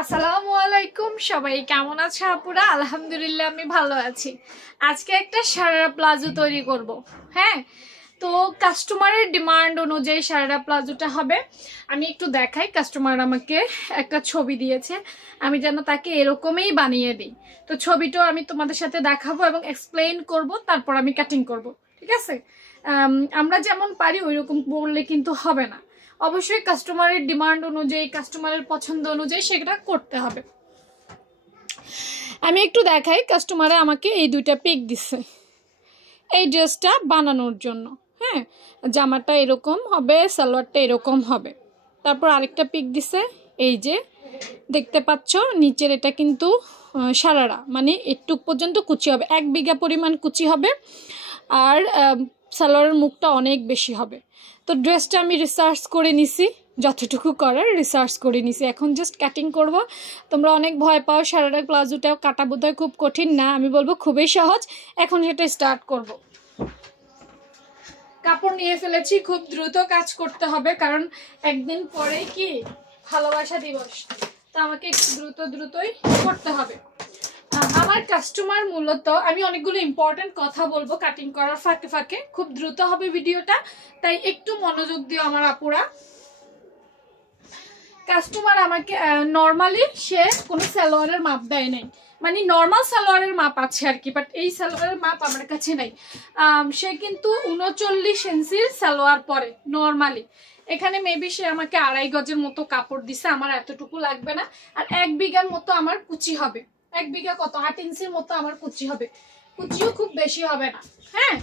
আসসালামু আলাইকুম, সবাই কেমন আছে আপুরা? আলহামদুলিল্লাহ আমি ভালো আছি। আজকে একটা সারারা প্লাজো তৈরি করব। হ্যাঁ, তো কাস্টমারের ডিমান্ড অনুযায়ী সারারা প্লাজোটা হবে। আমি একটু দেখাই, কাস্টমার আমাকে একটা ছবি দিয়েছে, আমি যেন তাকে এরকমই বানিয়ে দিই। তো ছবিটাও আমি তোমাদের সাথে দেখাবো এবং এক্সপ্লেইন করব, তারপর আমি কাটিং করব। ঠিক আছে? আমরা যেমন পারি ওইরকম বললে কিন্তু হবে না, অবশ্যই কাস্টমারের ডিমান্ড অনুযায়ী, কাস্টমারের পছন্দ অনুযায়ী সেটা করতে হবে। আমি একটু দেখাই, কাস্টমারে আমাকে এই দুইটা পিক দিচ্ছে এই ড্রেসটা বানানোর জন্য। হ্যাঁ, জামাটা এরকম হবে, সালোয়ারটা এরকম হবে। তারপর আরেকটা পিক দিছে, এই যে দেখতে পাচ্ছ নিচের, এটা কিন্তু সারারা, মানে একটু পর্যন্ত কুচি হবে, 1 বিঘা পরিমাণ কুচি হবে। আর সালোয়ারের মুখটা অনেক বেশি হবে। তো ড্রেসটা আমি রিসার্চ করে নিছি, যতটুকু করার রিসার্চ করে নিছি। এখন জাস্ট কাটিং করব। তোমরা অনেক ভয় পাও সারারা প্লাজোটাও কাটা বোধহয় খুব কঠিন, না আমি বলবো খুবই সহজ। এখন সেটা স্টার্ট করব। কাপড় নিয়ে ফেলেছি, খুব দ্রুত কাজ করতে হবে, কারণ একদিন পরেই কি ভালোবাসা দিবস, তো আমাকে একটু দ্রুতই করতে হবে। আমার কাস্টমার মূলত, আমি অনেকগুলো ইম্পর্টেন্ট কথা বলবো কাটিং করার ফাঁকে ফাঁকে, খুব দ্রুত হবে ভিডিওটা, তাই একটু মনোযোগ দিও আমার আপুরা। কাস্টমার আমাকে নর্মালি সে কোনো সালোয়ারের মাপ দেয় নাই, মানে নর্মাল সালোয়ারের মাপ আছে আর কি, বাট এই সালোয়ারের মাপ আমার কাছে নাই। সে কিন্তু 39 ইঞ্চির সালোয়ার পরে নর্মালি। এখানে মেবি সে আমাকে 2.5 গজের মতো কাপড় দিছে, আমার এতটুকু লাগবে না। আর 1 বিঘার মতো আমার কুচি হবে। 1 বিঘা কত, 8 ইঞ্চির মতো আমার কুচি হবে। কুচিও খুব বেশি হবে না। হ্যাঁ,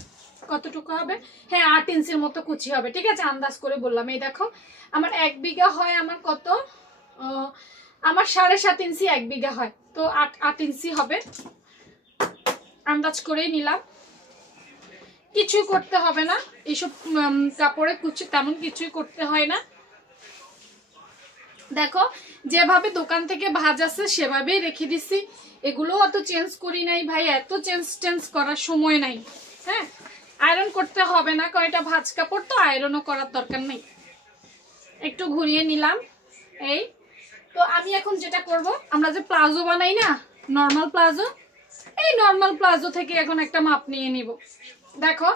কতটুকু হবে? হ্যাঁ, 8 ইঞ্চির মতো কুচি হবে। ঠিক আছে, আন্দাজ করে বললাম। এই দেখো, আমার 1 বিঘা হয়, আমার কত, আমার 7.5 ইঞ্চি 1 বিঘা হয়, তো 8 ইঞ্চি হবে, আন্দাজ করেই নিলাম। কিছুই করতে হবে না এইসব কাপড়ে, কুচি তেমন কিছুই করতে হয় না। দেখো, যেভাবে দোকান থেকে ভাঁজ আছে সেভাবেই রেখে দিছি, এগুলো অত চেঞ্জ করি নাই ভাই, এত চেঞ্জ করার সময় নাই। হ্যাঁ, আয়রন করতে হবে না, কারণ এটা ভাঁজ কাপড়, তো আয়রনও করার দরকার নেই। একটু ঘুরিয়ে নিলাম। এই তো আমি এখন যেটা করব, আমরা যে প্লাজো বানাই না, নর্মাল প্লাজো, এই নর্মাল প্লাজো থেকে এখন একটা মাপ নিয়ে নিব। দেখো,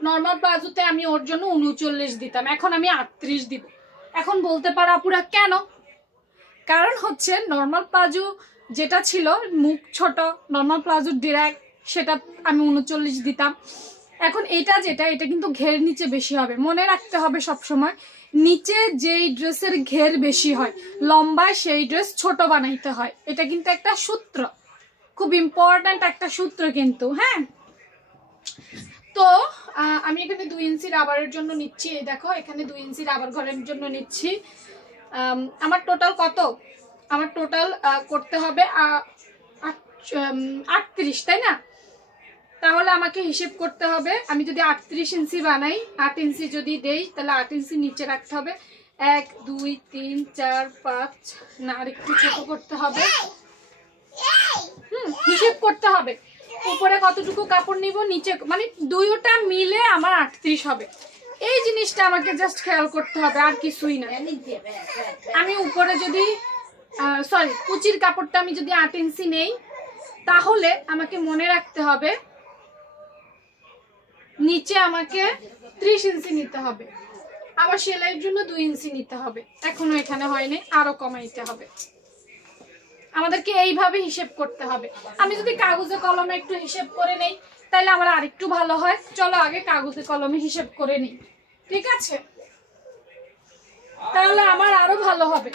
নর্মাল প্লাজোতে আমি ওর জন্য 39 দিতাম, এখন আমি 38 দিব। এখন বলতে পারো আপুরা কেন? কারণ হচ্ছে নর্মাল প্লাজো যেটা ছিল মুখ ছোট, নর্মাল প্লাজো ডিরেক্ট, সেটা আমি 39 দিতাম। এখন এটা যেটা, এটা কিন্তু ঘের নিচে বেশি হবে, মনে রাখতে হবে সব সময়। নিচে যেই ড্রেসের ঘের বেশি হয় লম্বায়, সেই ড্রেস ছোট বানাইতে হয়। এটা কিন্তু একটা সূত্র, খুব ইম্পর্ট্যান্ট একটা সূত্র কিন্তু। হ্যাঁ, তো আমি এখানে 2 ইঞ্চি রাবারের জন্য নিচ্ছি। এই দেখো, এখানে 2 ইঞ্চি রাবার ঘরের জন্য নিচ্ছি। আমার টোটাল কত, আমার টোটাল করতে হবে 38, তাই না? তাহলে আমাকে হিসেব করতে হবে, আমি যদি 38 ইঞ্চি বানাই, 8 ইঞ্চি যদি দেই, তাহলে 8 ইঞ্চি নিচে রাখতে হবে। 1 2 3 4 5, না আরেকটু ছোট করতে হবে। হিসেব করতে হবে উপরে কতটুকু কাপড় নিব, নিচে, মানে দুইটা মিলে আমার 38 হবে। এই জিনিসটা আমাকে জাস্ট খেয়াল করতে হবে, আর কিছুই না। আমি উপরে যদি সরি, কুচির কাপড়টা আমি যদি 8 ইঞ্চি নেই, তাহলে আমাকে মনে রাখতে হবে নিচে আমাকে 30 ইঞ্চি নিতে হবে। আবার সেলাইয়ের জন্য 2 ইঞ্চি নিতে হবে, এখনো এখানে হয়নি, আরো কমাইতে হবে। আমাদেরকে এইভাবে হিসেব করতে হবে। আমি যদি কাগজে কলমে একটু হিসেব করে নেই, তাহলে আমার আরেকটু ভালো হয়। চলো আগে কাগজে কলমে হিসেব করে নিই, ঠিক আছে? তাহলে আমার আরো ভালো হবে,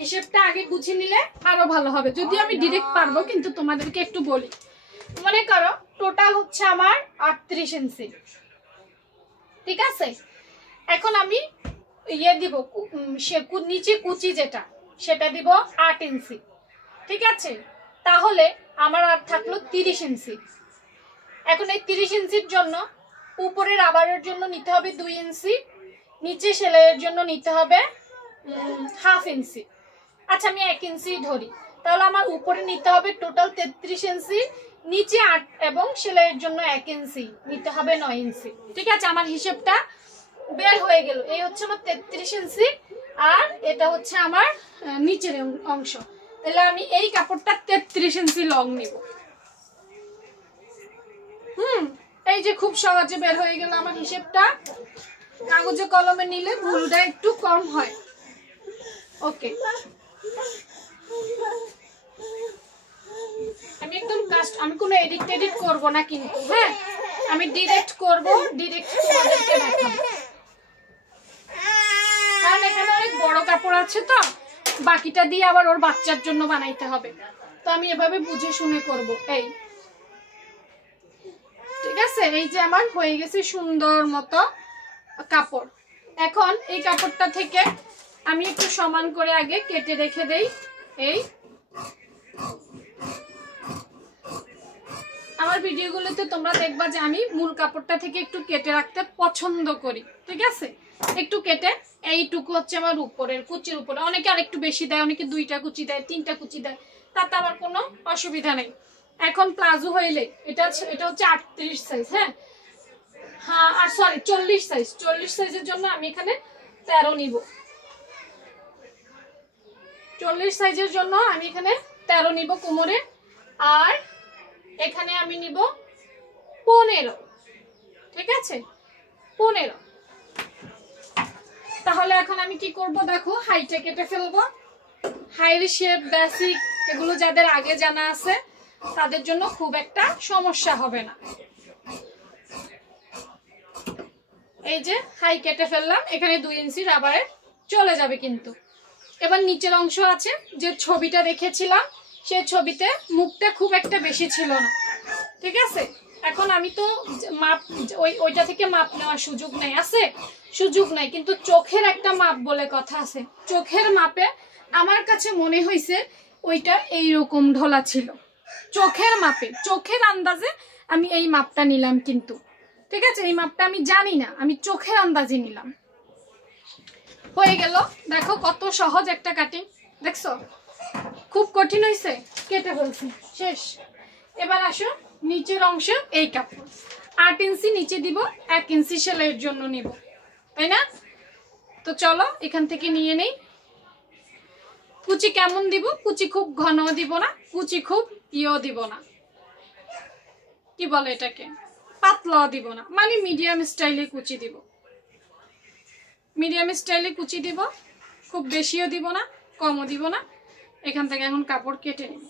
হিসেবটা আগে গুছিয়ে নিলে আরো ভালো হবে। যদি আমি ডিরেক্ট পারবো, কিন্তু তোমাদেরকে একটু বলি। মনে করো টোটাল হচ্ছে আমার 38 ইঞ্চি, ঠিক আছে? এখন আমি ইয়ে দিব, নিচে কুচি যেটা, সেটা দিব 8 ইঞ্চি, ঠিক আছে? তাহলে আমার আর থাকলো 30 ইঞ্চি। এখন এই 30 ইঞ্চির জন্য উপরে রাবারের জন্য নিতে হবে 2 ইঞ্চি, নিচে সেলাইয়ের জন্য নিতে হবে হাফ ইঞ্চি। আচ্ছা, আমি 1 ইঞ্চি ধরি, তাহলে আমার উপরে নিতে হবে টোটাল 33 ইঞ্চি, নিচে 8 এবং সেলাইয়ের জন্য 1 ইঞ্চি নিতে হবে 9 ইঞ্চি। ঠিক আছে, আমার হিসেবটা বের হয়ে গেল। এই হচ্ছে আমার 33 ইঞ্চি আর এটা হচ্ছে আমার নিচের অংশ। তাহলে আমি এই কাপড়টা 33 ইঞ্চি লং নিব। এই যে খুব সহজে বের হয়ে গেল আমার হিসেবটা। কাগজে কলমে নিলে ভুলটা একটু কম হয়। ওকে, আমি একদম আমি কোনো এডিট করব না কিন্তু, হ্যাঁ আমি ডিরেক্ট করব, ডিরেক্ট তোমাদেরকে দেখাবো। কারণ এখানে অনেক বড় কাপড় আছে, তো বাকিটা দিয়ে আবার ওর বাচ্চার জন্য বানাইতে হবে, তো আমি এভাবে বুঝে শুনে করব। এই ঠিক আছে, এই যে আমার হয়ে গেছে সুন্দর মতো কাপড়। এখন এই কাপড়টা থেকে আমি একটু সমান করে আগে কেটে রেখে দেই। এই আমার ভিডিওগুলোতে তোমরা দেখবা যে আমি মূল কাপড়টা থেকে একটু কেটে রাখতে পছন্দ করি, ঠিক আছে। একটু কেটে এইটুকু হচ্ছে আমার উপরের কুচির উপরে, অনেকে আরেকটু বেশি দেয়, অনেকে 2টা কুচি দেয়, 3টা কুচি দেয়, তাতে আমার কোনো অসুবিধা নেই। এখন প্লাজো হইলে এটা হচ্ছে 38 সাইজ, হ্যাঁ আর সরি 40 সাইজ। 40 সাইজের জন্য আমি এখানে 13 নিব। 40 সাইজের জন্য আমি এখানে 13 নিব কোমরে, আর এখানে আমি নিব 15। ঠিক আছে, 15। তাহলে এখন আমি কি করব দেখো, হাইটা কেটে ফেলবো। হাইর শেপ বেসিক এগুলো যাদের আগে জানা আছে তাদের জন্য খুব একটা সমস্যা হবে না। এই যে হাই কেটে ফেললাম, এখানে 2 ইঞ্চি রাবারে চলে যাবে। কিন্তু এবার নিচের অংশ আছে, যে ছবিটা দেখেছিলাম সেই ছবিতে মুখটা খুব একটা বেশি ছিল না, ঠিক আছে। এখন আমি তো মাপ ওইটা থেকে মাপ নেওয়ার সুযোগ নেই, আছে সুযোগ নাই, কিন্তু চোখের একটা মাপ বলে কথা আছে। চোখের মাপে আমার কাছে মনে হয়েছে ওইটা এইরকম ঢোলা ছিল। চোখের মাপে, চোখের আন্দাজে আমি এই মাপটা নিলাম, কিন্তু ঠিক আছে এই মাপটা আমি জানি না, আমি চোখের আন্দাজে নিলাম। হয়ে গেল, দেখো কত সহজ একটা কাটিং, দেখছো খুব কঠিন হয়েছে, কেটে ফেলছি, শেষ। এবার আসো নিচের অংশ, এই কাপড় 8 ইঞ্চি নিচে দিব, 1 ইঞ্চি সেলাইয়ের জন্য নিব, তাই না। তো চলো এখান থেকে নিয়ে নেই। কুচি কেমন দিব, কুচি খুব ঘন দিব না, কুচি খুব দিব না, কি বলে এটাকে, পাতলাও দিব না, মানে মিডিয়াম স্টাইলে কুচি দিব। মিডিয়াম স্টাইলে কুচি দিব, খুব বেশিও দিব না, কমও দিব না। এখান থেকে এখন কাপড় কেটে নেব,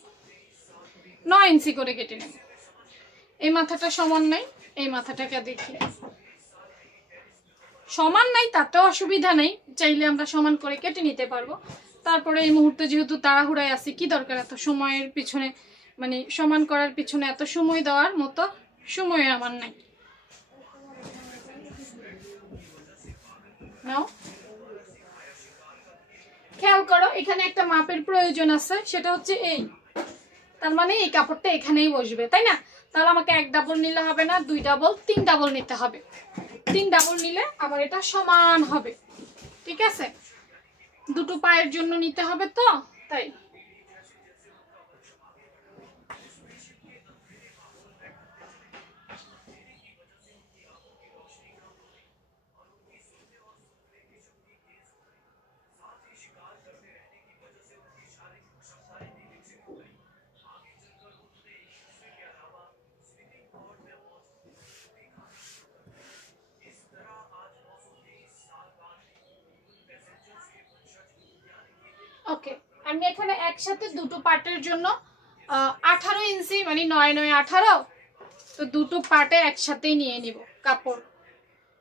9 ইঞ্চি করে কেটে নেব। এই মাথাটা সমান নাই, এই মাথাটাকে দেখি সমান নাই, তাতেও অসুবিধা নেই, চাইলে আমরা সমান করে কেটে নিতে পারবো। তারপরে এই মুহূর্তে যেহেতু তাড়াহুড়ায় আছি, কি দরকার এত সময়ের পিছনে, মানে সমান করার পিছনে এত সময় দেওয়ার মতো সময় আমার নাই। নাও খেয়াল করো, এখানে একটা মাপের প্রয়োজন আছে, সেটা হচ্ছে এই, তার মানে এই কাপড়টা এখানেই বসবে, তাই না। তাহলে আমাকে 1 ডাবল নিলে হবে না, 2 ডাবল, 3 ডাবল নিতে হবে। 3 ডাবল নিলে আবার এটা সমান হবে, ঠিক আছে। দুটো পায়ের জন্য নিতে হবে, তো তাই। ওকে, আমি এখানে একসাথে দুটো পার্টের জন্য 18 ইঞ্চি, মানে 9 9 18, তো দুটো পার্টে একসাথেই নিয়ে নিব কাপড়,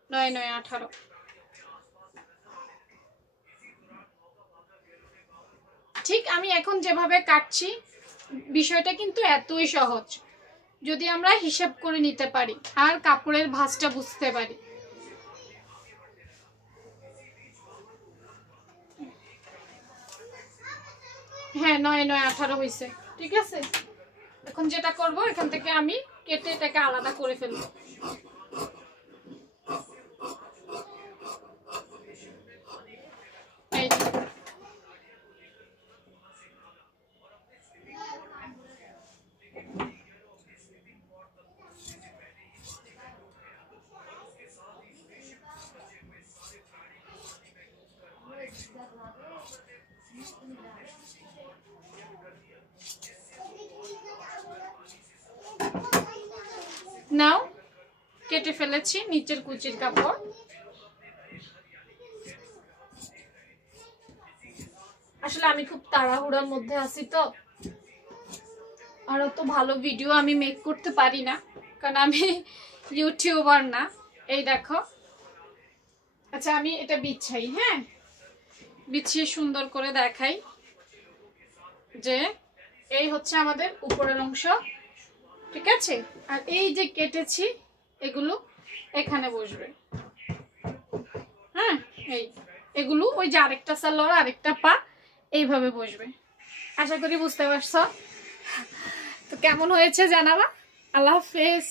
9 9 18। ঠিক আমি এখন যেভাবে কাটছি, বিষয়টা কিন্তু এতই সহজ যদি আমরা হিসাব করে নিতে পারি আর কাপড়ের ভাঁজটা বুঝতে পারি। হ্যাঁ 9 9 18 হয়েছে, ঠিক আছে। এখন যেটা করব, এখান থেকে আমি কেটে এটাকে আলাদা করে ফেলবো। নাও কেটে ফেলেছি নিচের কুচির কাপড়। আসলে আমি খুব তাড়াহুড়ার মধ্যে আছি তো, আর অত ভালো ভিডিও আমি মেক করতে পারি না, কারণ আমি ইউটিউবার না। এই দেখো, আচ্ছা আমি এটা বিছাই, হ্যাঁ বিছিয়ে সুন্দর করে দেখাই যে এই হচ্ছে আমাদের উপরের অংশ, ঠিক আছে? আর এই যে কেটেছি এগুলো এখানে বসবে, হ্যাঁ এই এগুলো ওই যে আরেকটা সালোয়ার আরেকটা পা এইভাবে বসবে। আশা করি বুঝতে পারছো। তো কেমন হয়েছে জানাবা। আল্লাহ হাফেজ।